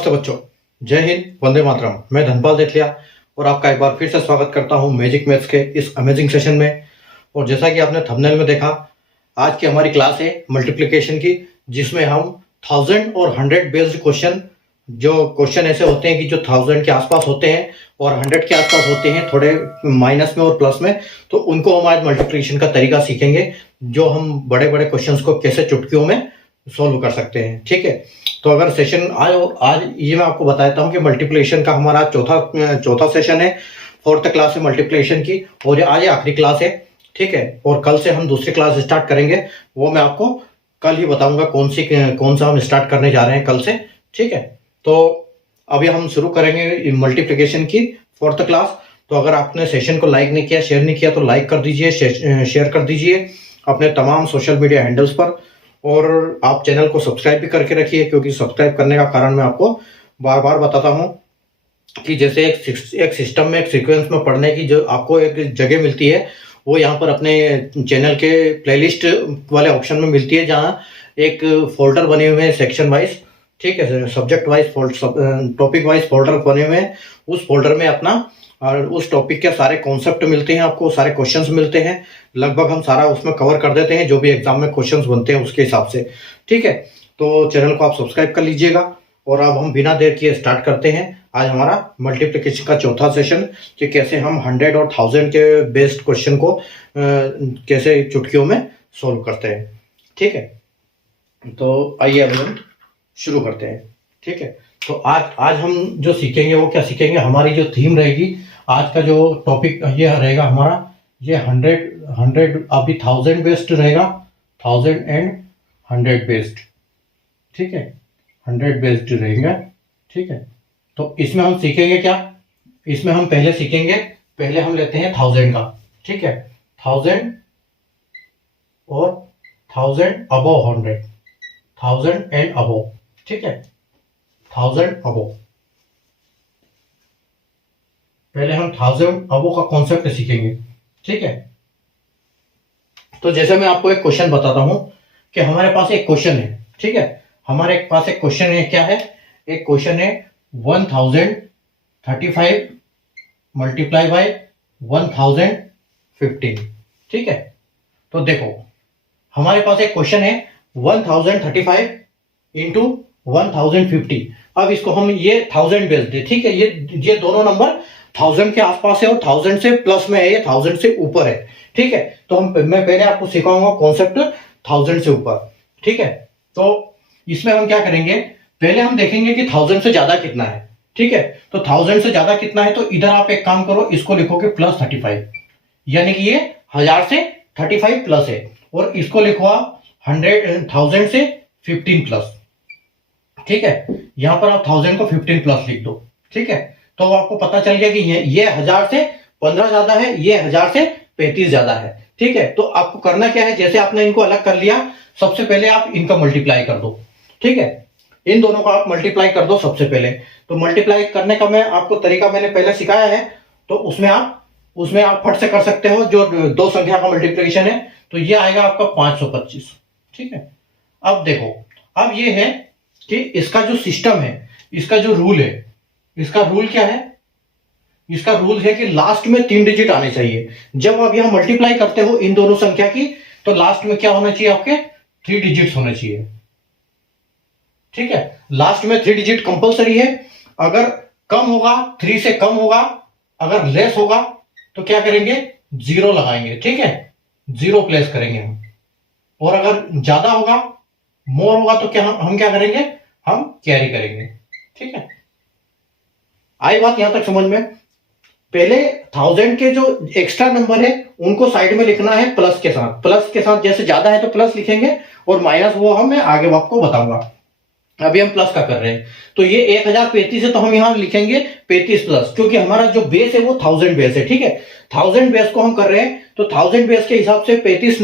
नमस्ते बच्चों, जय हिंद, वंदे मातरम। मैं धनपाल देथलिया और आपका एक बार फिर से स्वागत करता हूं मैजिक मैथ्स के इस अमेजिंग सेशन में। और जैसा कि आपने थंबनेल में देखा, आज की हमारी क्लास है मल्टीप्लिकेशन की, जिसमें हम 1000 और 100 बेस्ड क्वेश्चन, जो क्वेश्चन ऐसे होते हैं कि जो 1000 के आसपास होते हैं और 100 के आसपास होते हैं, थोड़े माइनस में और प्लस में, तो उनको हम आज मल्टीप्लिकेशन का तरीका सीखेंगे, जो हम बड़े बड़े क्वेश्चंस को कैसे चुटकियों में सोल्व कर सकते हैं। ठीक है, तो अगर सेशन आज ये मैं आपको बताता हूँ कि मल्टीप्लिकेशन का हमारा चौथा सेशन है, 4th क्लास है मल्टीप्लिकेशन की, और आज आखिरी क्लास है। ठीक है, और कल से हम दूसरी क्लास स्टार्ट करेंगे, वो मैं आपको कल ही बताऊंगा कौन सा हम स्टार्ट करने जा रहे हैं कल से। ठीक है, तो अभी हम शुरू करेंगे मल्टीप्लिकेशन की 4th क्लास। तो अगर आपने सेशन को लाइक नहीं किया, शेयर नहीं किया, तो लाइक कर दीजिए, शेयर कर दीजिए अपने तमाम सोशल मीडिया हैंडल्स पर, और आप चैनल को सब्सक्राइब भी करके रखिए, क्योंकि सब्सक्राइब करने का कारण मैं आपको बार बार बताता हूं कि जैसे एक सिस्टम में, एक सीक्वेंस में पढ़ने की जो आपको एक जगह मिलती है, वो यहाँ पर अपने चैनल के प्लेलिस्ट वाले ऑप्शन में मिलती है, जहाँ एक फोल्डर बने हुए हैं सेक्शन वाइज। ठीक है, subject wise, topic wise folder बने हुए हैं। उस फोल्डर में अपना और उस टॉपिक के सारे कॉन्सेप्ट मिलते हैं, आपको सारे क्वेश्चंस मिलते हैं। लगभग हम सारा उसमें कवर कर देते हैं, जो भी एग्जाम में क्वेश्चंस बनते हैं उसके हिसाब से। ठीक है, तो चैनल को आप सब्सक्राइब कर लीजिएगा। और अब हम बिना देर किए स्टार्ट करते हैं आज हमारा मल्टीप्लिकेशन का चौथा सेशन, कि कैसे हम 100 और 1000 के बेस्ड क्वेश्चन को कैसे चुटकियों में सोल्व करते हैं। ठीक है, तो आइए अब हम शुरू करते हैं। ठीक है, तो आज हम जो सीखेंगे वो क्या सीखेंगे, हमारी जो थीम रहेगी, आज का जो टॉपिक ये रहेगा हमारा, ये 100 अभी 1000 बेस्ड रहेगा, 1000 एंड 100 बेस्ड। ठीक है, 100 बेस्ड रहेगा। ठीक है, तो इसमें हम सीखेंगे क्या, इसमें हम पहले सीखेंगे, पहले हम लेते हैं 1000 का। ठीक है, 1000 और 1000 अबव 100, 1000 एंड अबव। ठीक है, 1000 अबव, पहले हम 1000 अबव का कॉन्सेप्ट सीखेंगे। ठीक है, तो जैसे मैं आपको एक क्वेश्चन बताता हूं कि हमारे पास एक क्वेश्चन है। ठीक है, हमारे पास एक क्वेश्चन है, क्या है, एक क्वेश्चन है 1035 मल्टीप्लाई बाय 1015। ठीक है, तो देखो हमारे पास एक क्वेश्चन है 1035 इंटू 1050। अब इसको हम, ये 1000 बेस्ड है। ठीक है, ये दोनों नंबर 1000 के आसपास है और 1000 से प्लस में है, ये 1000 से ऊपर है। ठीक है, तो मैं पहले आपको सिखाऊंगा कॉन्सेप्ट 1000 से ऊपर। ठीक है, तो इसमें हम क्या करेंगे, पहले हम देखेंगे कि 1000 से ज्यादा कितना है। ठीक है, तो 1000 से ज्यादा कितना है, तो इधर आप एक काम करो, इसको लिखोगे +35, यानी कि ये 1000 से 35 प्लस है, और इसको लिखो आप 1000 से 15 प्लस। ठीक है, यहां पर आप 1000 को 15 प्लस लिख दो। ठीक है, तो आपको पता चल गया कि ये 1000 से 15 ज्यादा है, ये 1000 से 35 ज्यादा है। ठीक है, तो आपको करना क्या है, जैसे आपने इनको अलग कर लिया, सबसे पहले आप इनका मल्टीप्लाई कर दो। ठीक है, इन दोनों का आप मल्टीप्लाई कर दो सबसे पहले। तो मल्टीप्लाई करने का मैं आपको तरीका मैंने पहले सिखाया है, तो उसमें आप फट से कर सकते हो। जो दो संख्या का मल्टीप्लिकेशन है, तो ये आएगा आपका 525। ठीक है, अब देखो, अब ये है कि इसका जो सिस्टम है, इसका जो रूल है, इसका रूल क्या है, इसका रूल है कि लास्ट में 3 डिजिट आने चाहिए। जब आप यहां मल्टीप्लाई करते हो इन दोनों संख्या की, तो लास्ट में क्या होना चाहिए, आपके 3 डिजिट्स होने चाहिए। ठीक है, लास्ट में 3 डिजिट कंपलसरी है। अगर कम होगा, 3 से कम होगा, अगर लेस होगा तो क्या करेंगे, 0 लगाएंगे। ठीक है, 0 प्लेस करेंगे हम। और अगर ज्यादा होगा, मोर होगा, तो क्या हम क्या करेंगे, हम कैरी करेंगे। ठीक है, आई बात यहां तक समझ में। पहले 1000 के जो एक्स्ट्रा नंबर है उनको साइड में लिखना है प्लस के साथ। प्लस के साथ, जैसे ज्यादा है तो प्लस लिखेंगे, और माइनस वो मैं आगे आपको बताऊंगा। अभी हम प्लस का कर रहे हैं, तो ये 1035 है, तो हम यहां लिखेंगे 35 प्लस, क्योंकि हमारा जो बेस है वो 1000 बेस है। ठीक है, 1000 बेस को हम कर रहे हैं, तो 1000 बेस के हिसाब से 35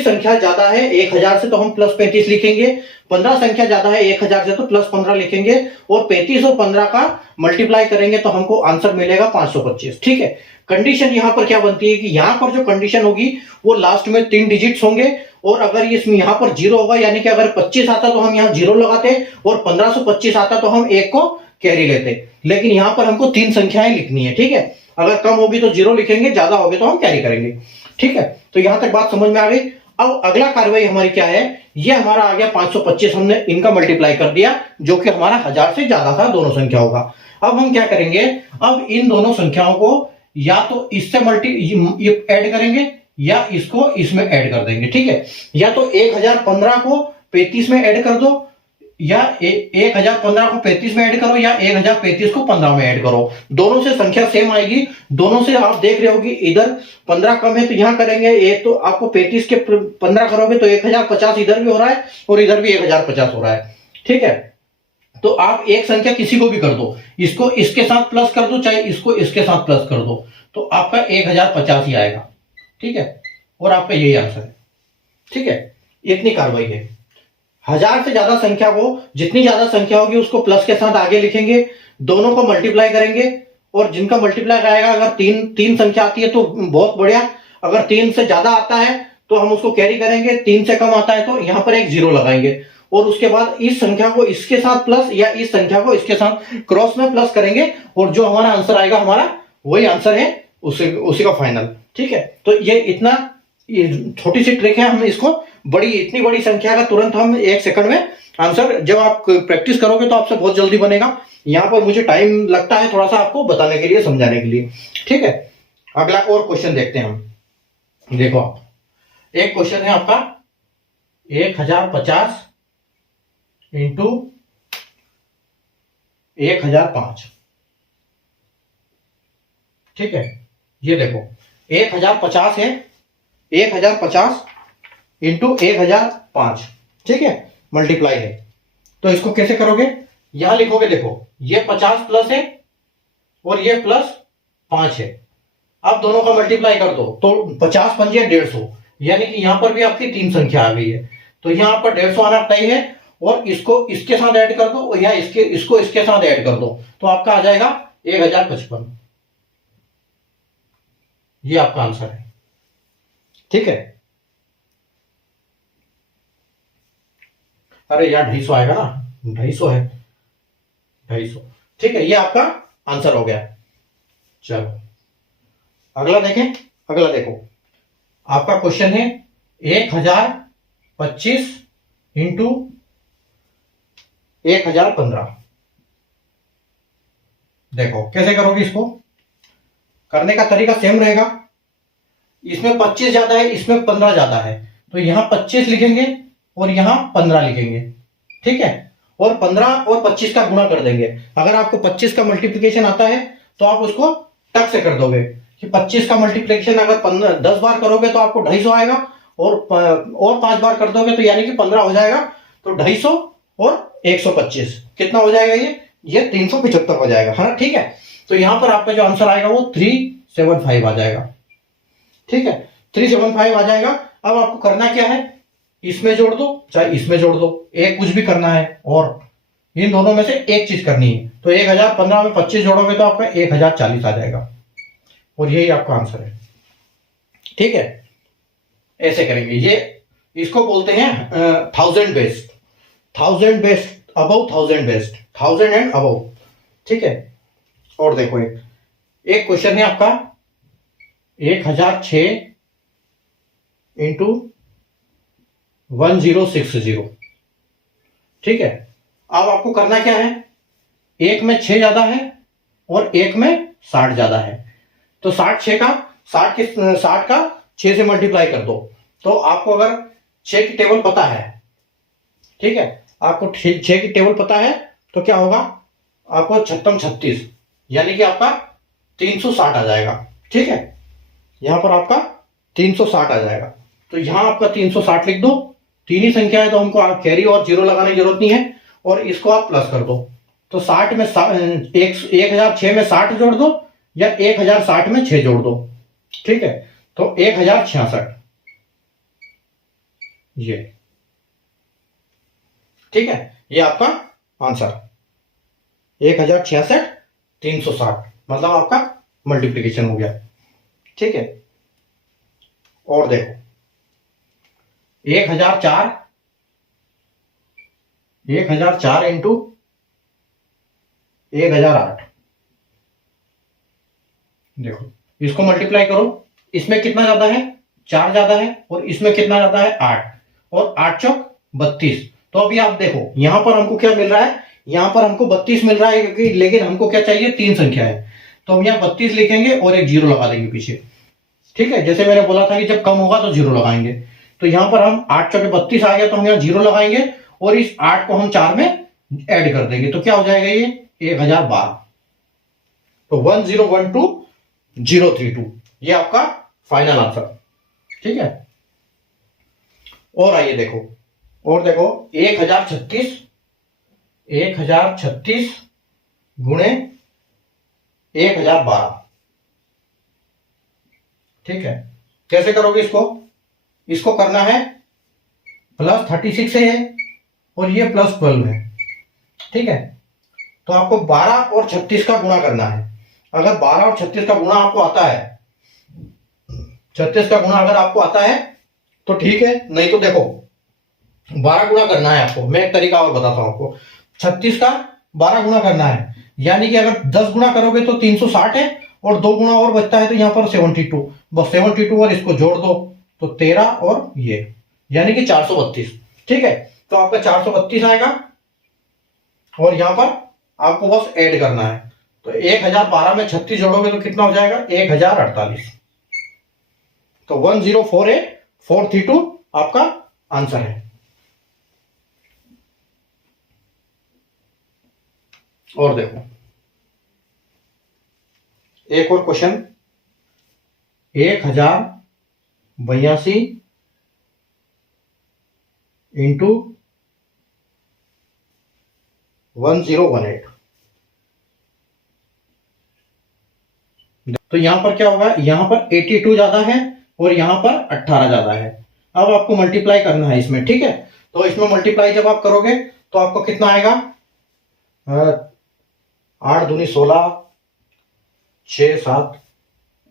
संख्या ज्यादा है 1000 से, तो हम +35 लिखेंगे। 15 संख्या ज्यादा है 1000 से, तो +15 लिखेंगे, और 35 और 15 का मल्टीप्लाई करेंगे तो हमको आंसर मिलेगा 525। ठीक है, कंडीशन यहाँ पर क्या बनती है कि यहाँ पर जो कंडीशन होगी वो लास्ट में 3 डिजिट्स होंगे, और अगर इसमें यहाँ पर 0 होगा, यानी कि अगर 25 आता तो हम यहाँ 0 लगाते, और 1525 आता तो हम 1 को कैरी लेते। लेकिन यहाँ पर हमको 3 संख्याएं लिखनी है, ठीक है। अगर कम होगी तो 0 लिखेंगे, ज्यादा होगी तो हम कैरी करेंगे, ठीक है। तो यहां तक बात समझ में आ गई। अब अगला कार्रवाई हमारी क्या है, ये हमारा आ गया 525, हमने इनका मल्टीप्लाई कर दिया, जो कि हमारा 1000 से ज्यादा था दोनों संख्याओं का। अब हम क्या करेंगे, अब इन दोनों संख्याओं को या तो इससे ऐड करेंगे या इसको इसमें ऐड कर देंगे, ठीक है। या तो 1015 को 35 में ऐड कर दो, या 1015 को 35 में ऐड करो, या 1035 को 15 में ऐड करो। दोनों से संख्या सेम आएगी। दोनों से आप देख रहे हो कि इधर 15 कम है तो यहां करेंगे, एक तो आपको 35 के 15 करोगे तो 1050 इधर भी हो रहा है और इधर भी 1050 हो रहा है, ठीक है। तो आप एक संख्या किसी को भी कर दो, इसको इसके साथ प्लस कर दो, चाहे इसको इसके साथ प्लस कर दो, तो आपका 1050 ही आएगा, ठीक है। और आपका यही आंसर है, ठीक है। इतनी कार्रवाई है। 1000 से ज्यादा संख्या को, जितनी ज्यादा संख्या होगी उसको प्लस के साथ आगे लिखेंगे, दोनों को मल्टीप्लाई करेंगे, और जिनका मल्टीप्लाई आएगा, अगर तीन संख्या आती है तो बहुत बढ़िया, अगर 3 से ज्यादा आता है तो हम उसको कैरी करेंगे, 3 से कम आता है तो यहां पर एक 0 लगाएंगे, और उसके बाद इस संख्या को इसके साथ प्लस या इस संख्या को इसके साथ क्रॉस में प्लस करेंगे, और जो हमारा आंसर आएगा हमारा वही आंसर है, उसी का फाइनल, ठीक है। तो ये छोटी सी ट्रिक है, हम इसको इतनी बड़ी संख्या का तुरंत हम 1 सेकंड में आंसर, जब आप प्रैक्टिस करोगे तो आपसे बहुत जल्दी बनेगा। यहां पर मुझे टाइम लगता है थोड़ा सा आपको बताने के लिए, समझाने के लिए, ठीक है। अगला और क्वेश्चन देखते हैं हम। देखो आप, एक क्वेश्चन है आपका 1050 इंटू 1005, ठीक है। ये देखो 1050 है, 1050 इंटू 1005, ठीक है, मल्टीप्लाई है। तो इसको कैसे करोगे, यहां लिखोगे, देखो ये 50 प्लस है और ये प्लस 5 है। अब दोनों का मल्टीप्लाई कर दो तो 50 पंजे 150, यानी कि यहां पर भी आपकी 3 संख्या आ गई है, तो यहां पर 150 आना तय है। और इसको इसके साथ ऐड कर दो, और यहाँ इसको इसके साथ ऐड कर दो, तो आपका आ जाएगा 1055। ये आपका आंसर है, ठीक है। अरे यार 250 आएगा ना, 250 है, 250, ठीक है। ये आपका आंसर हो गया। चलो अगला देखें। अगला देखो, आपका क्वेश्चन है 1025 इंटू 1015। देखो कैसे करोगे, इसको करने का तरीका सेम रहेगा। इसमें 25 ज्यादा है, इसमें 15 ज्यादा है, तो यहां 25 लिखेंगे और यहां 15 लिखेंगे, ठीक है। और 15 और 25 का गुणा कर देंगे। अगर आपको 25 का मल्टीप्लिकेशन आता है तो आप उसको टक से कर दोगे कि 25 का मल्टीप्लिकेशन अगर 10 बार करोगे तो आपको 250 आएगा, और 5 बार कर दोगे तो यानी कि 15 हो जाएगा। तो 250 और 125 कितना हो जाएगा, ये 375 हो जाएगा, है ना, ठीक है। तो यहां पर आपका जो आंसर आएगा वो 375 आ जाएगा, ठीक है। 375 आ जाएगा। अब आपको करना क्या है, इसमें जोड़ दो चाहे इसमें जोड़ दो, एक कुछ भी करना है, और इन दोनों में से एक चीज करनी है। तो 1015 में 25 जोड़ोगे तो आपका 1040 आ जाएगा, और यही आपका आंसर है, ठीक है। ऐसे करेंगे, ये इसको बोलते हैं 1000 best, 1000 best, above 1000 best, 1000 and above, ठीक है। और देखो एक क्वेश्चन है आपका 1006 इंटू 1060, ठीक है। अब आपको करना क्या है, एक में 6 ज्यादा है और एक में 60 ज्यादा है, तो 60 का 6 से मल्टीप्लाई कर दो। तो आपको अगर 6 की टेबल पता है, ठीक है, आपको 6 की टेबल पता है तो क्या होगा, आपको 56 36, यानी कि आपका 360 आ जाएगा, ठीक है। यहां पर आपका 360 आ जाएगा, तो यहां आपका 360 लिख दो। 3 ही संख्या है तो हमको कैरी और 0 लगाने की जरूरत नहीं है, और इसको आप प्लस कर दो। तो 60 में 1006 में 60 जोड़ दो, या 1060 में 6 जोड़ दो, ठीक है। तो 1066, ये ठीक है, ये आपका आंसर 1066 360, मतलब आपका मल्टीप्लीकेशन हो गया। ठीक है। और देखो 1004 इंटू 1008, देखो इसको मल्टीप्लाई करो, इसमें कितना ज्यादा है 4 ज्यादा है और इसमें कितना ज्यादा है 8, और 8 चौक 32। तो अभी आप देखो यहां पर हमको क्या मिल रहा है, यहां पर हमको 32 मिल रहा है क्योंकि, लेकिन हमको क्या चाहिए 3 संख्या है, तो हम यहाँ 32 लिखेंगे और एक जीरो लगा देंगे पीछे, ठीक है। जैसे मैंने बोला था कि जब कम होगा तो जीरो लगाएंगे, तो यहां पर हम 8 चौके 32 आ गया, तो हम यहाँ जीरो लगाएंगे और इस 8 को हम 4 में ऐड कर देंगे, तो क्या हो जाएगा ये 1012। तो 1012032 ये आपका फाइनल आंसर, ठीक है। और आइए देखो, और देखो 1036 गुणे 1012, ठीक है। कैसे करोगे इसको करना है +36 है और ये +12 है, ठीक है। तो आपको 12 और 36 का गुणा करना है। अगर 12 और 36 का गुणा आपको आता है, 36 का गुणा अगर आपको आता है तो ठीक है, नहीं तो देखो 12 गुणा करना है आपको। मैं एक तरीका और बताता हूं आपको, 36 का 12 गुणा करना है, यानी कि अगर 10 गुणा करोगे तो 360 है और 2 गुणा और बचता है तो यहां पर 72, बस 72 और इसको जोड़ दो तो 13 और ये यानी कि 432, ठीक है। तो आपका 432 आएगा और यहां पर आपको बस ऐड करना है, तो 1012 में 36 जोड़ोगे तो कितना हो जाएगा 1048। तो 1048432 आपका आंसर है। और देखो एक और क्वेश्चन, 1082 इंटू 1018। तो यहां पर क्या होगा, यहां पर 82 ज्यादा है और यहां पर 18 ज्यादा है। अब आपको मल्टीप्लाई करना है इसमें, ठीक है। तो इसमें मल्टीप्लाई जब आप करोगे तो आपको कितना आएगा, 8 दूनी 16, 6 7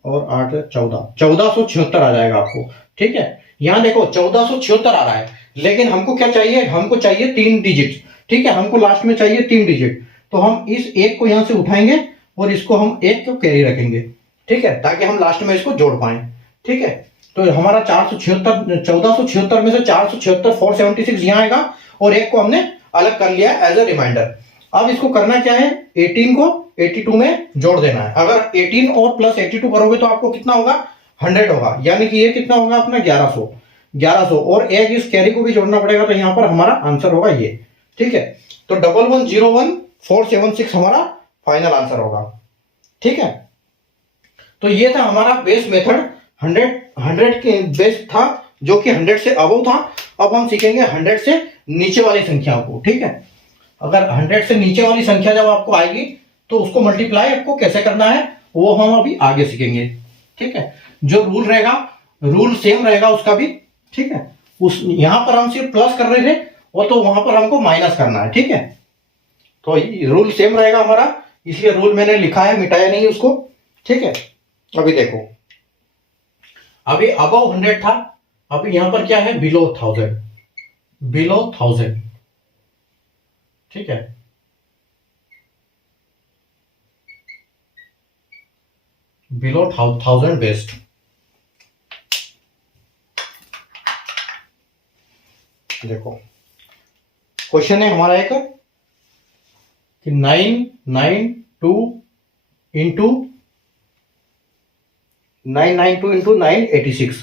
और 8 14, 1476 आ जाएगा आपको, ठीक है। यहां देखो 1476 आ रहा है, लेकिन हमको क्या चाहिए, हमको चाहिए 3 डिजिट, ठीक है। हमको लास्ट में चाहिए 3 डिजिट, तो हम इस एक को यहां से उठाएंगे और इसको हम एक को कैरी रखेंगे, ठीक है, ताकि हम लास्ट में इसको जोड़ पाए, ठीक है। तो हमारा 1476 में से 476 476 यहां आएगा और एक को हमने अलग कर लिया एज अ रिमाइंडर। अब इसको करना क्या है, 18 को 82 में जोड़ देना है। अगर 18 और प्लस 82 करोगे तो आपको कितना होगा 100 होगा, यानी कि ये कितना होगा अपना 1100 और एक इस कैरी को भी जोड़ना पड़ेगा, तो यहां पर हमारा आंसर होगा ये, ठीक है। तो 1101476 हमारा फाइनल आंसर होगा, ठीक है। तो ये था हमारा बेस मेथड, 100 के बेस था जो कि 100 से अबव था। अब हम सीखेंगे 100 से नीचे वाली संख्याओं को, ठीक है। अगर 100 से नीचे वाली संख्या जब आपको आएगी तो उसको मल्टीप्लाई आपको कैसे करना है वो हम अभी आगे सीखेंगे, ठीक है। जो रूल रहेगा, रूल सेम रहेगा उसका भी, ठीक है। उस यहां पर हम सिर्फ प्लस कर रहे थे और तो वहां पर हमको माइनस करना है, ठीक है। तो रूल सेम रहेगा हमारा, इसलिए रूल मैंने लिखा है, मिटाया नहीं उसको, ठीक है। अभी देखो, अभी अबव 100 था, अभी यहां पर क्या है बिलो 1000, ठीक है। Below 1000 best. देखो क्वेश्चन है हमारा एक कि 992 इंटू 986,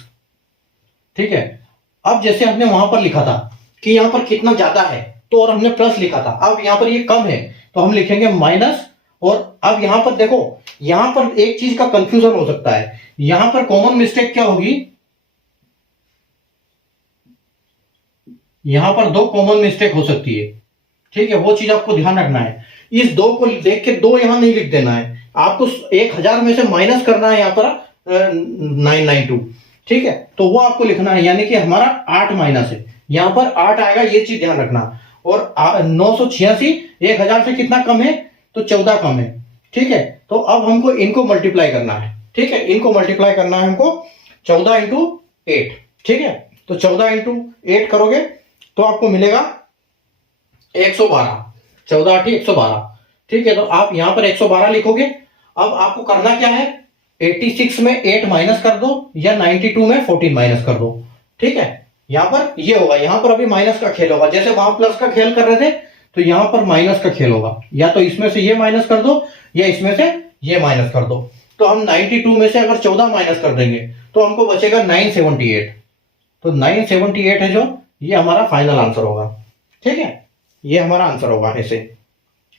ठीक है। अब जैसे हमने वहां पर लिखा था कि यहां पर कितना ज्यादा है तो और हमने प्लस लिखा था, अब यहां पर ये कम है तो हम लिखेंगे माइनस। और अब यहां पर देखो, यहां पर एक चीज का कंफ्यूजन हो सकता है, यहां पर कॉमन मिस्टेक क्या होगी, यहां पर 2 कॉमन मिस्टेक हो सकती है, ठीक है। वो चीज आपको ध्यान रखना है, इस 2 को देख के 2 यहां नहीं लिख देना है, आपको 1000 में से माइनस करना है यहां पर 992, ठीक है। तो वो आपको लिखना है, यानी कि हमारा 8 माइनस है, यहां पर 8 आएगा, ये चीज ध्यान रखना। और 986 1000 से कितना कम है तो 14 कम है, ठीक है। तो अब हमको इनको मल्टीप्लाई करना है, ठीक है, इनको मल्टीप्लाई करना है हमको 14 इंटू 8। ठीक है, तो 14 इंटू 8 करोगे तो आपको मिलेगा 112। 14 8 112। ठीक है, तो आप यहां पर 112 लिखोगे। अब आपको करना क्या है, 86 में 8 माइनस कर दो या 92 में 14 माइनस कर दो। ठीक है, यहां पर ये होगा, यहां पर अभी माइनस का खेल होगा, जैसे वहां प्लस का खेल कर रहे थे तो यहां पर माइनस का खेल होगा। या तो इसमें से ये माइनस कर दो या इसमें से ये माइनस कर दो। तो हम 92 में से अगर 14 माइनस कर देंगे तो हमको बचेगा 978। तो 978 है जो, ये हमारा फाइनल आंसर होगा। ठीक है, ये हमारा आंसर होगा ऐसे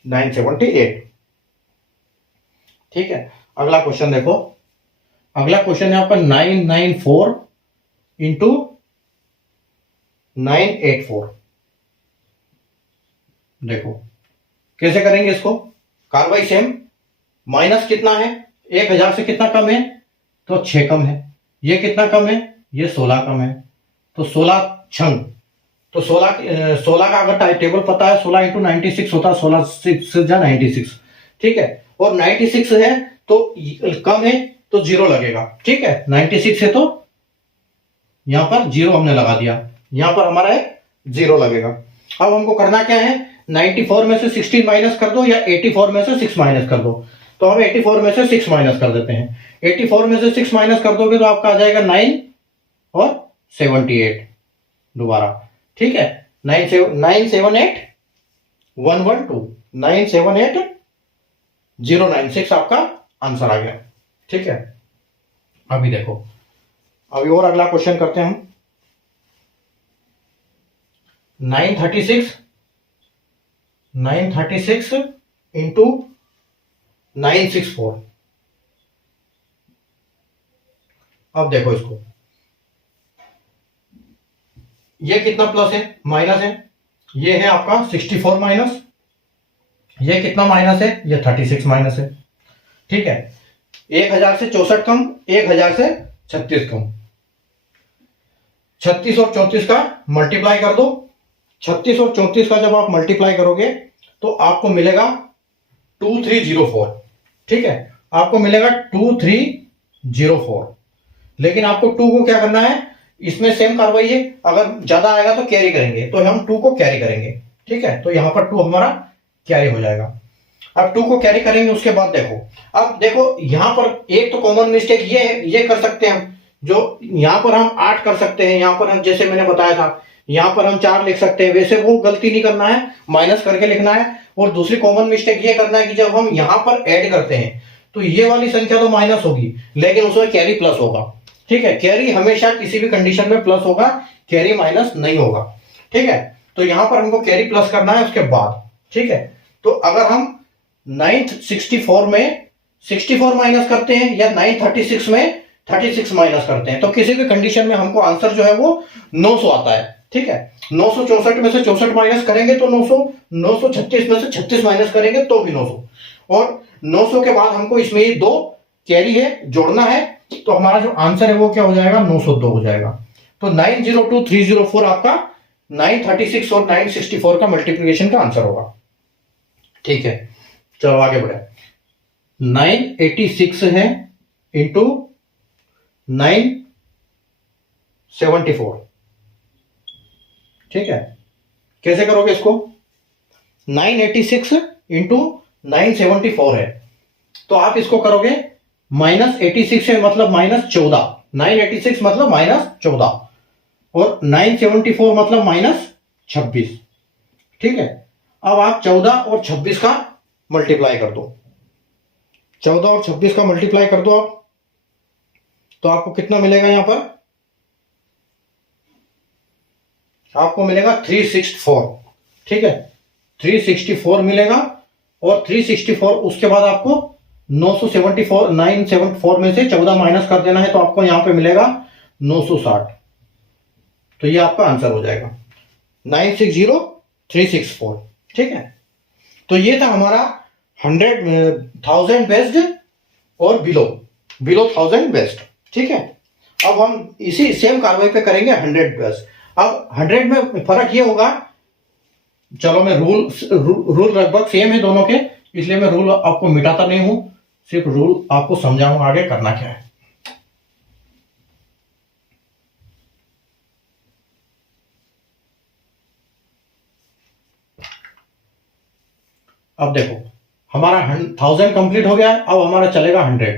978। ठीक है, अगला क्वेश्चन देखो। अगला क्वेश्चन है आपका 994 इंटू 984। देखो कैसे करेंगे इसको, कार्रवाई सेम। माइनस कितना है, 1000 से कितना कम है, तो 6 कम है। ये कितना कम है, ये 16 कम है। तो 16 छंग, तो 16 का अगर टेबल पता है, 16 इंटू 96 होता है, 16 6 जा 96। ठीक है, और 96 है तो कम है तो 0 लगेगा। ठीक है, 96 है तो यहां पर 0 हमने लगा दिया, यहां पर हमारा एक 0 लगेगा। अब हमको करना क्या है, 94 में से 16 माइनस कर दो या 84 में से 6 माइनस कर दो। तो हम 84 में से 6 माइनस कर देते हैं। 84 में से 6 माइनस कर दोगे तो आपका आ जाएगा 9 और 78 दोबारा। ठीक है, 978 112 978 096 आपका आंसर आ गया। ठीक है, अभी देखो, अभी और अगला क्वेश्चन करते हैं हम। 936 इंटू 964। अब देखो इसको, ये कितना प्लस है, माइनस है। ये है आपका 64 माइनस, ये कितना माइनस है, ये 36 माइनस है। ठीक है, 1000 से 64 कम, 1000 से 36 कम। 36 और 34 का मल्टीप्लाई कर दो। 36 और 34 का जब आप मल्टीप्लाई करोगे तो आपको मिलेगा 2304। ठीक है, आपको मिलेगा 2304। लेकिन आपको 2 को क्या करना है, इसमें सेम कार्रवाई है, अगर ज्यादा आएगा तो कैरी करेंगे, तो हम 2 को कैरी करेंगे। ठीक है, तो यहां पर 2 हमारा कैरी हो जाएगा। अब 2 को कैरी करेंगे, उसके बाद देखो, अब देखो यहां पर एक तो कॉमन मिस्टेक ये कर सकते हैं हम, जो यहां पर हम 8 कर सकते हैं, यहां पर हम जैसे मैंने बताया था यहां पर हम 4 लिख सकते हैं, वैसे वो गलती नहीं करना है, माइनस करके लिखना है। और दूसरी कॉमन मिस्टेक ये करना है कि जब हम यहां पर ऐड करते हैं तो ये वाली संख्या तो माइनस होगी लेकिन उसमें कैरी प्लस होगा। ठीक है, कैरी हमेशा किसी भी कंडीशन में प्लस होगा, कैरी माइनस नहीं होगा। ठीक है, तो यहां पर हमको कैरी प्लस करना है उसके बाद। ठीक है, तो अगर हम 964 में 64 माइनस करते हैं या 936 में 36 माइनस करते हैं तो किसी भी कंडीशन में हमको आंसर जो है वो 900 आता है। ठीक है, 964 में से 64 माइनस करेंगे तो 900, 936 में से 36 माइनस करेंगे तो भी 900, और 900 के बाद हमको इसमें ये 2 कैरी है जोड़ना है, तो हमारा जो आंसर है वो क्या हो जाएगा, 902 हो जाएगा। तो 902304 आपका 936 और 964 का मल्टीप्लिकेशन का आंसर होगा। ठीक है, चलो आगे बढ़े। 986 है इंटू 974। ठीक है, कैसे करोगे इसको, 986 इंटू 974 है, तो आप इसको करोगे -86 है मतलब -14, 986 मतलब -14 और 974 मतलब -26। ठीक है, अब आप 14 और 26 का मल्टीप्लाई कर दो। 14 और 26 का मल्टीप्लाई कर दो आप, तो आपको कितना मिलेगा, यहां पर आपको मिलेगा 364। ठीक है, 364 मिलेगा, और 364 उसके बाद आपको 974 में से 14 माइनस कर देना है, तो आपको यहां पे मिलेगा 960। तो ये आपका आंसर हो जाएगा 960364। ठीक है, तो ये था हमारा 100,000 बेस्ड और बिलो 1000 बेस्ट। ठीक है, अब हम इसी सेम कार्रवाई पे करेंगे 100 बेस्ट। अब 100 में फर्क ये होगा, चलो मैं रूल लगभग सेम है दोनों के, इसलिए मैं रूल आपको मिटाता नहीं हूं। सिर्फ रूल आपको समझाऊंगा आगे करना क्या है। अब देखो हमारा 1000 कंप्लीट हो गया है, अब हमारा चलेगा 100।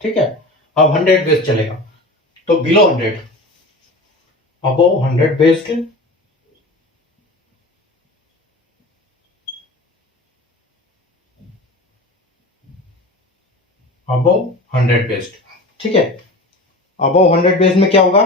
ठीक है, अब 100 बेस चलेगा। तो below 100, above 100 based, above 100 based. ठीक है, अबव 100 बेस में क्या होगा,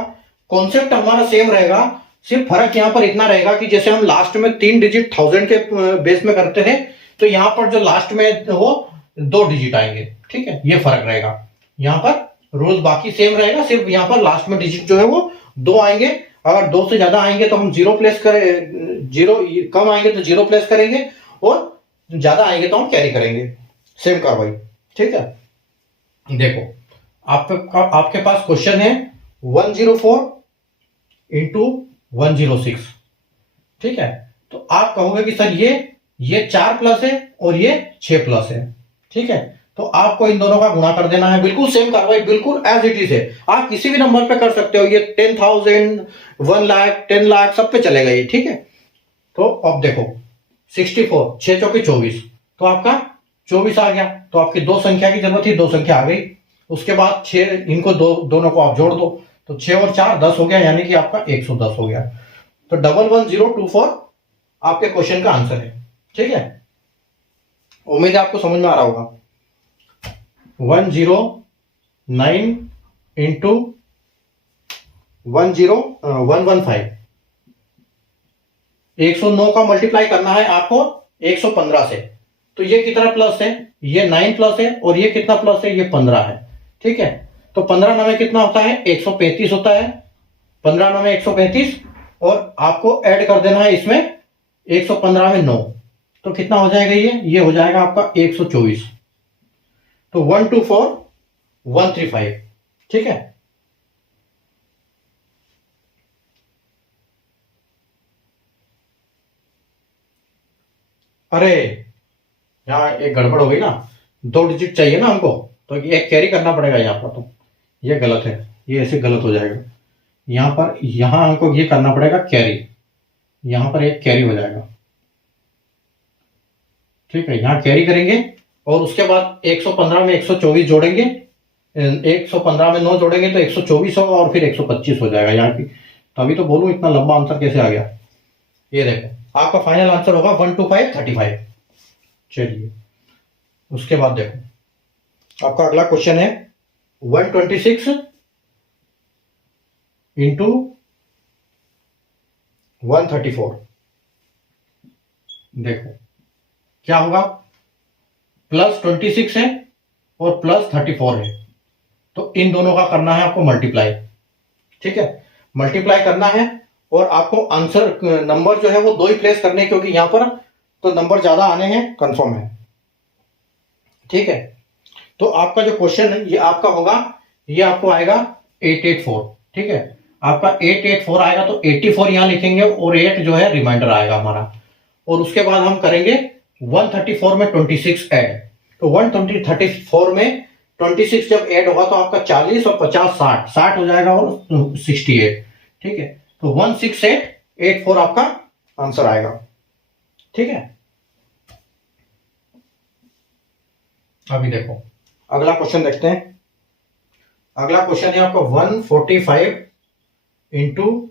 कॉन्सेप्ट हमारा सेम रहेगा, सिर्फ फर्क यहां पर इतना रहेगा कि जैसे हम लास्ट में 3 डिजिट 1000 के बेस में करते थे, तो यहां पर जो लास्ट में वो 2 डिजिट आएंगे। ठीक है, ये फर्क रहेगा। यहां पर रूल बाकी सेम रहेगा, सिर्फ यहां पर लास्ट में डिजिट जो है वो 2 आएंगे। अगर 2 से ज्यादा आएंगे तो हम जीरो प्लेस करें, जीरो कम आएंगे तो जीरो प्लेस करेंगे, और ज्यादा आएंगे तो हम कैरी करेंगे। सेम कार्रवाई। ठीक है, देखो आपके पास क्वेश्चन है 104 इंटू 106। ठीक है, तो आप कहोगे कि सर ये 4 प्लस है और ये 6 प्लस है। ठीक है, तो आपको इन दोनों का गुणा कर देना है। बिल्कुल सेम कार्रवाई, बिल्कुल एज इट इज है। आप किसी भी नंबर पे कर सकते हो, ये 10,000, 1 लाख, 10 लाख सब पे चलेगा ये। ठीक है, तो अब देखो 64, 6 चौके 24, तो आपका 24 आ गया। तो आपकी 2 संख्या की जरूरत थी, 2 संख्या आ गई। उसके बाद 6, इनको दोनों को आप जोड़ दो, तो 6 और 4 10 हो गया, यानी कि आपका 110 हो गया। तो 11024 आपके क्वेश्चन का आंसर है। ठीक है, उम्मीद है आपको समझ में आ रहा होगा। 109 इंटू 115, 109 का मल्टीप्लाई करना है आपको 115 से। तो ये कितना प्लस है, ये 9 प्लस है, और ये कितना प्लस है, ये 15 है। ठीक है, तो 15 9 में कितना होता है, 135 होता है। 15 9 में 135, और आपको ऐड कर देना है इसमें 115 में 9, तो कितना हो जाएगा, ये हो जाएगा आपका 124। तो 124135। ठीक है, अरे यहाँ एक गड़बड़ हो गई ना, 2 डिजिट चाहिए ना हमको, तो एक कैरी करना पड़ेगा यहाँ पर। तो ये गलत है, ये ऐसे गलत हो जाएगा। यहाँ पर यहाँ हमको ये करना पड़ेगा कैरी, यहाँ पर एक कैरी हो जाएगा। ठीक है, यहाँ कैरी करेंगे, और उसके बाद 115 में 124 जोड़ेंगे, 115 में 9 जोड़ेंगे तो 124 होगा, और फिर 125 हो जाएगा यहाँ की। तो अभी तो बोलूं इतना लंबा आंसर कैसे आ गया। ये देखो आपका फाइनल आंसर होगा 12535। चलिए, उसके बाद देखो आपका अगला क्वेश्चन है 126 इंटू 134। देखो क्या होगा, प्लस 26 है और प्लस 34 है, तो इन दोनों का करना है आपको मल्टीप्लाई। ठीक है, मल्टीप्लाई करना है, और आपको आंसर नंबर जो है वो 2 ही प्लेस करने हैं, क्योंकि यहां पर तो नंबर ज्यादा आने हैं, कंफर्म है। ठीक है, तो आपका जो क्वेश्चन है ये आपका होगा, ये आपको आएगा 884। ठीक है, आपका 884 आएगा, तो 84 यहां लिखेंगे, और 8 जो है रिमाइंडर आएगा हमारा। और उसके बाद हम करेंगे 134 में 26 ऐड। तो 134 में 26 जब ऐड होगा तो आपका 40 और 50 60 हो जाएगा, और 68। ठीक है, तो 16884 आपका आंसर आएगा। ठीक है, अभी देखो अगला क्वेश्चन देखते हैं। अगला क्वेश्चन है आपका 145 इंटू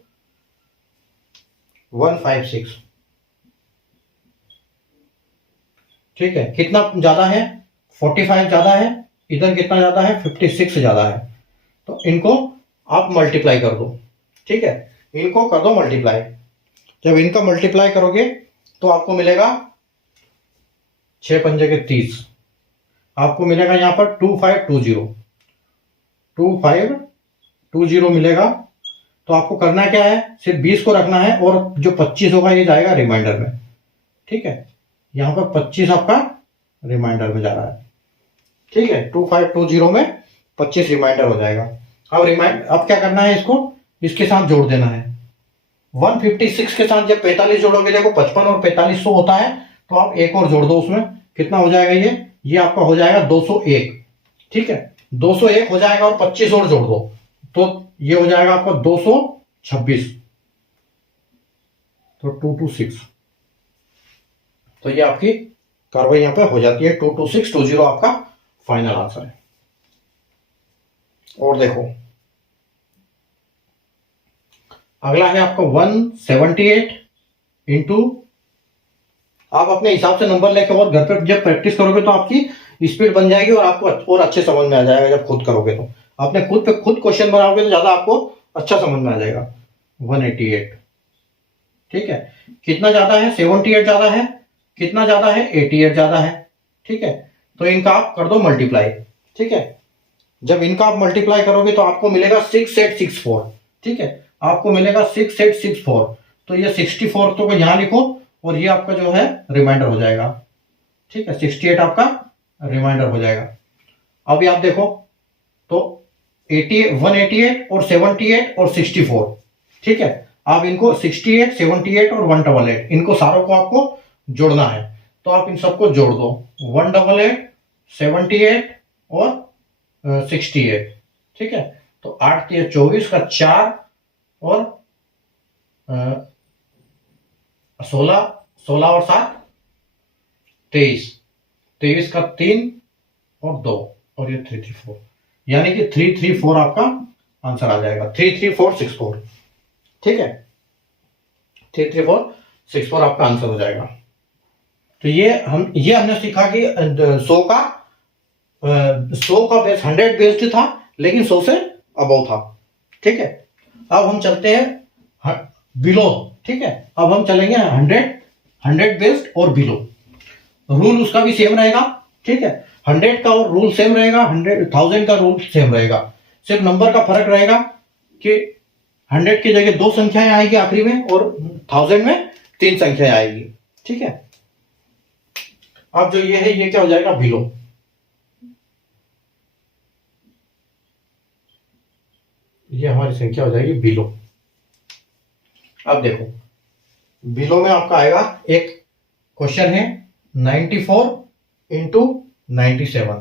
156। ठीक है, कितना ज्यादा है, 45 ज्यादा है, इधर कितना ज्यादा है, 56 ज्यादा है। तो इनको आप मल्टीप्लाई कर दो। ठीक है, इनको कर दो मल्टीप्लाई। जब इनका मल्टीप्लाई करोगे तो आपको मिलेगा 6 पंजे के 30, आपको मिलेगा यहां पर 2520 मिलेगा। तो आपको करना क्या है, सिर्फ 20 को रखना है, और जो 25 होगा ये जाएगा रिमाइंडर में। ठीक है, यहां पर 25 आपका रिमाइंडर में जा रहा है। ठीक है, 2520 में 25 रिमाइंडर हो जाएगा। अब क्या करना है, इसको इसके साथ जोड़ देना है। 156 के साथ जब 45 जोड़ोगे, देखो 55 और 45 100 होता है, तो आप एक और जोड़ दो उसमें, कितना हो जाएगा, ये आपका हो जाएगा 201। ठीक है, 201 हो जाएगा और 25 और जोड़ दो तो ये हो जाएगा आपका 226, तो 226। तो ये आपकी कार्रवाई यहां पे हो जाती है। 22620 आपका फाइनल आंसर है। और देखो अगला है आपका 178 इंटू, आप अपने हिसाब से नंबर लेके और घर पर जब प्रैक्टिस करोगे तो आपकी स्पीड बन जाएगी और आपको और अच्छे समझ में आ जाएगा। जब खुद करोगे तो अपने खुद पे खुद क्वेश्चन बनाओगे तो ज्यादा आपको अच्छा समझ में आ जाएगा। 188, ठीक है, कितना ज्यादा है? 78 ज्यादा है, कितना ज्यादा है? 88 ज्यादा है, ठीक है। तो इनका आप कर दो मल्टीप्लाई, ठीक है। जब इनका आप मल्टीप्लाई करोगे तो आपको मिलेगा 6864, ठीक है, आपको मिलेगा 6864। तो ये 64 तो यहां लिखो और ये आपका जो है रिमाइंडर हो जाएगा, ठीक है, 68 आपका रिमाइंडर हो जाएगा। अभी आप देखो तो 188 और 78 और 64, ठीक है, आप इनको 68, 78 और 188 इनको सारों को आपको जोड़ना है। तो आप इन सबको जोड़ दो, 188, 78 और 68, ठीक है। तो 8 3 24 का 4 और 16, 16 और 7 23, 23 का 3 और 2 और ये 334, यानी कि 334 आपका आंसर आ जाएगा। 33464, ठीक है, 33464 आपका आंसर हो जाएगा। तो ये हमने सीखा कि 100 का बेस 100 बेस्ड था लेकिन 100 से अबव था, ठीक है। अब हम चलते हैं बिलो, ठीक है, अब हम चलेंगे 100 बेस्ड और बिलो। रूल उसका भी सेम रहेगा, ठीक है, 100 का और रूल सेम रहेगा, 1000 का रूल सेम रहेगा। सिर्फ नंबर का फर्क रहेगा कि 100 की जगह 2 संख्याएं आएगी आखिरी में और 1000 में 3 संख्याएं आएगी, ठीक है। अब जो ये है ये क्या हो जाएगा? बिलो। ये हमारी संख्या हो जाएगी बिलो। अब देखो बिलो में आपका आएगा एक क्वेश्चन है 94 इंटू 97,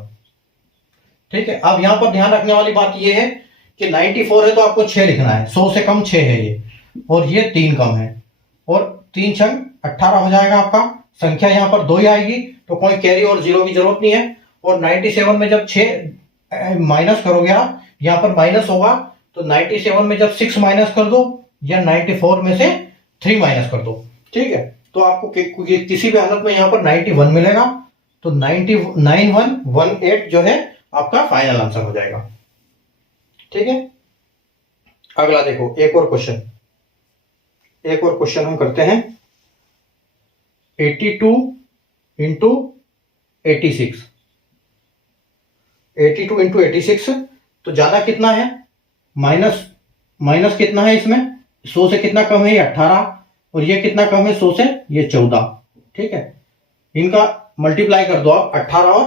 ठीक है। अब यहां पर ध्यान रखने वाली बात यह है कि 94 है तो आपको 6 लिखना है, 100 से कम 6 है ये, और ये 3 कम है, और 3 छंग 18 हो जाएगा आपका। संख्या यहां पर 2 ही आएगी तो कोई कैरी और जीरो की जरूरत नहीं है। और 97 में जब 6 माइनस करोगे आप, यहां पर माइनस होगा, तो 97 में जब 6 माइनस कर दो या 94 में से 3 माइनस कर दो, ठीक है, तो आपको किसी भी हालत में यहां पर 91 मिलेगा। तो 9118 जो है आपका फाइनल आंसर हो जाएगा, ठीक है। अगला देखो एक और क्वेश्चन हम करते हैं 82 इंटू 86। 82 इंटू 86, तो ज्यादा कितना है? माइनस कितना है इसमें? 100 से कितना कम है? ये 18, और ये कितना कम है 100 से? ये 14, ठीक है। इनका मल्टीप्लाई कर दो आप 18 और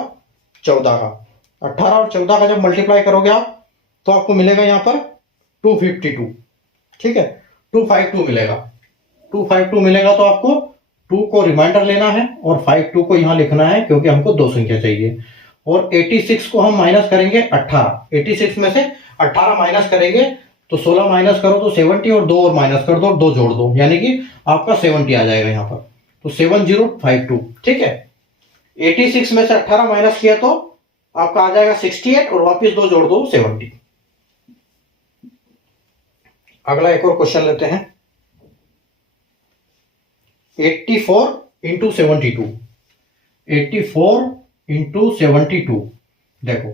14 का। 18 और 14 का जब मल्टीप्लाई करोगे आप तो आपको मिलेगा यहां पर 252, ठीक है, 252 मिलेगा। 252 मिलेगा तो आपको 2 को रिमाइंडर लेना है और 52 को यहां लिखना है क्योंकि हमको 2 संख्या चाहिए। और 86 को हम माइनस करेंगे 18, 86 में से 18 माइनस करेंगे तो 16 माइनस करो तो 70, और 2 और माइनस कर दो और 2 जोड़ दो, यानी कि आपका 70 आ जाएगा यहां पर। तो 7052, ठीक है। 86 में से 18 माइनस किया तो आपका आ जाएगा 68 और वापस 2 जोड़ दो 70। अगला एक और क्वेश्चन लेते हैं 84 इंटू 72। 84 इंटू 72, देखो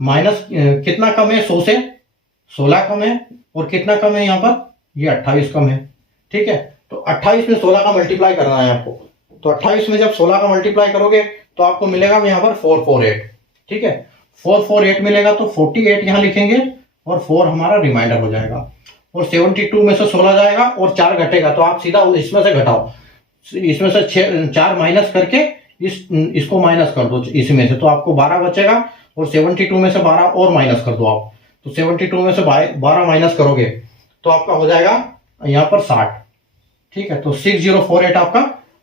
माइनस कितना कम है? 100 से 16 कम है, और कितना कम है यहां पर? ये 28 कम है, ठीक है। तो 28 में 16 का मल्टीप्लाई करना है आपको। तो 28 में जब 16 का मल्टीप्लाई करोगे तो आपको मिलेगा यहां पर 448, ठीक है, 448 मिलेगा। तो 48 यहां लिखेंगे और 4 हमारा रिमाइंडर हो जाएगा, और 72 में से 16 जाएगा और 4 घटेगा तो आप सीधा इसमें से घटाओ, इसमें से 4 माइनस करके इसको माइनस कर दो इसमें से, तो आपको 12 बचेगा। और 72 में से 12 और माइनस कर दो आप, तो 72 में से 12 माइनस करोगे तो आपका हो जाएगा यहां पर 60, ठीक है। तो 6048 आपका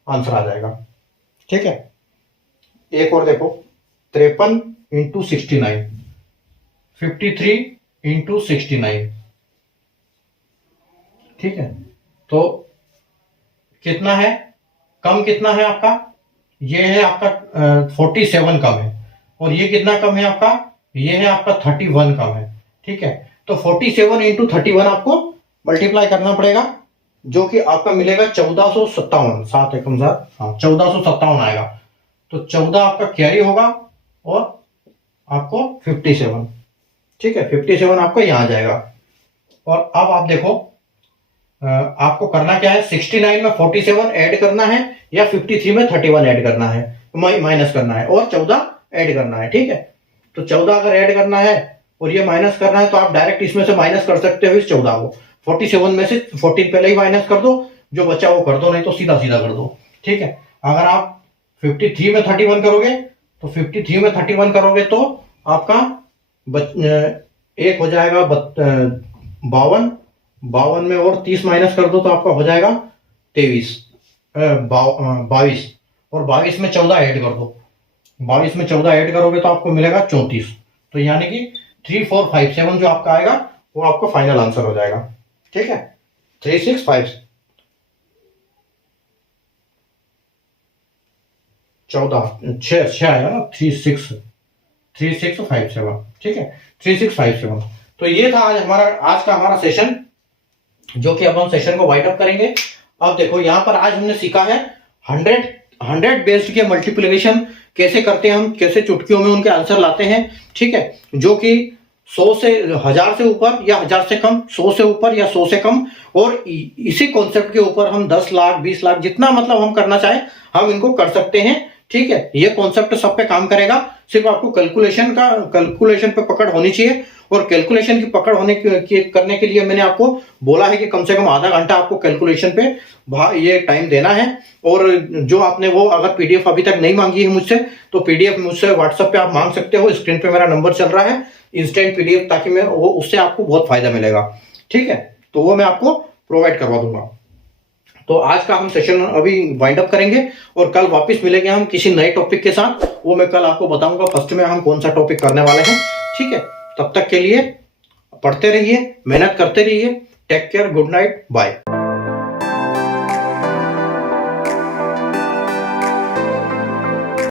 आंसर आ जाएगा, ठीक है। एक और देखो 53 इंटू 69। 53 इंटू 69, ठीक है। तो कितना है, कम कितना है आपका, ये है आपका 47 कम है, और ये कितना कम है आपका, ये है आपका 31 कम है, ठीक है। तो 47 इंटू 31 आपको मल्टीप्लाई करना पड़ेगा, जो कि आपका मिलेगा 1457, 7 एकम 7, हाँ 1457 आएगा। तो 14 आपका कैरी होगा और आपको 57, ठीक है, 57 आपको यहां आ जाएगा। और अब आप देखो आपको करना क्या है, 69 में 47 ऐड करना है या 53 में 31 ऐड करना है, माइनस करना है, और 14 ऐड करना है, ठीक है। तो 14 अगर ऐड करना है और ये माइनस करना है तो आप डायरेक्ट इसमें से माइनस कर सकते हो इस 14 को, 47 में से 14 पहले ही माइनस कर दो, जो बचा वो कर दो, नहीं तो सीधा सीधा कर दो, ठीक है। अगर आप 53 में 31 करोगे तो 53 में 31 करोगे तो आपका एक हो जाएगा 52, 52 में और 30 माइनस कर दो तो आपका हो जाएगा 22, और 22 में 14 ऐड कर दो, 22 में 14 ऐड करोगे तो आपको मिलेगा 34। तो यानी कि 3457 जो आपका आएगा वो आपका फाइनल आंसर हो जाएगा, ठीक है। 3657, 6 आएगा ना, 3657, ठीक है, 3657। तो ये था आज का हमारा सेशन, जो कि अब हम सेशन को वाइंड अप करेंगे। अब देखो यहाँ पर आज हमने सीखा है 100 बेस्ड के मल्टीप्लिकेशन कैसे करते हैं, हम कैसे चुटकियों में उनके आंसर लाते हैं, ठीक है, जो कि 100 से 1000 से ऊपर या 1000 से कम, 100 से ऊपर या 100 से कम, और इसी कॉन्सेप्ट के ऊपर हम 10 लाख 20 लाख जितना मतलब हम करना चाहें हम इनको कर सकते हैं, ठीक है। ये कॉन्सेप्ट सब पे काम करेगा, सिर्फ आपको कैलकुलेशन पे पकड़ होनी चाहिए, और कैलकुलेशन की पकड़ करने के लिए मैंने आपको बोला है कि कम से कम आधा घंटा आपको कैलकुलेशन पे ये टाइम देना है। और जो आपने वो अगर पीडीएफ अभी तक नहीं मांगी है मुझसे, तो पीडीएफ मुझसे व्हाट्सएप पे आप मांग सकते हो, स्क्रीन पे मेरा नंबर चल रहा है, इंस्टेंट पीडीएफ, ताकि मैं वो उससे आपको बहुत फायदा मिलेगा, ठीक है। तो वो मैं आपको प्रोवाइड करवा दूंगा। तो आज का हम सेशन अभी वाइंड अप करेंगे और कल वापस मिलेंगे हम किसी नए टॉपिक के साथ, वो मैं कल आपको बताऊंगा फर्स्ट में हम कौन सा टॉपिक करने वाले हैं, ठीक है। तब तक के लिए पढ़ते रहिए, मेहनत करते रहिए, take care, good night, bye.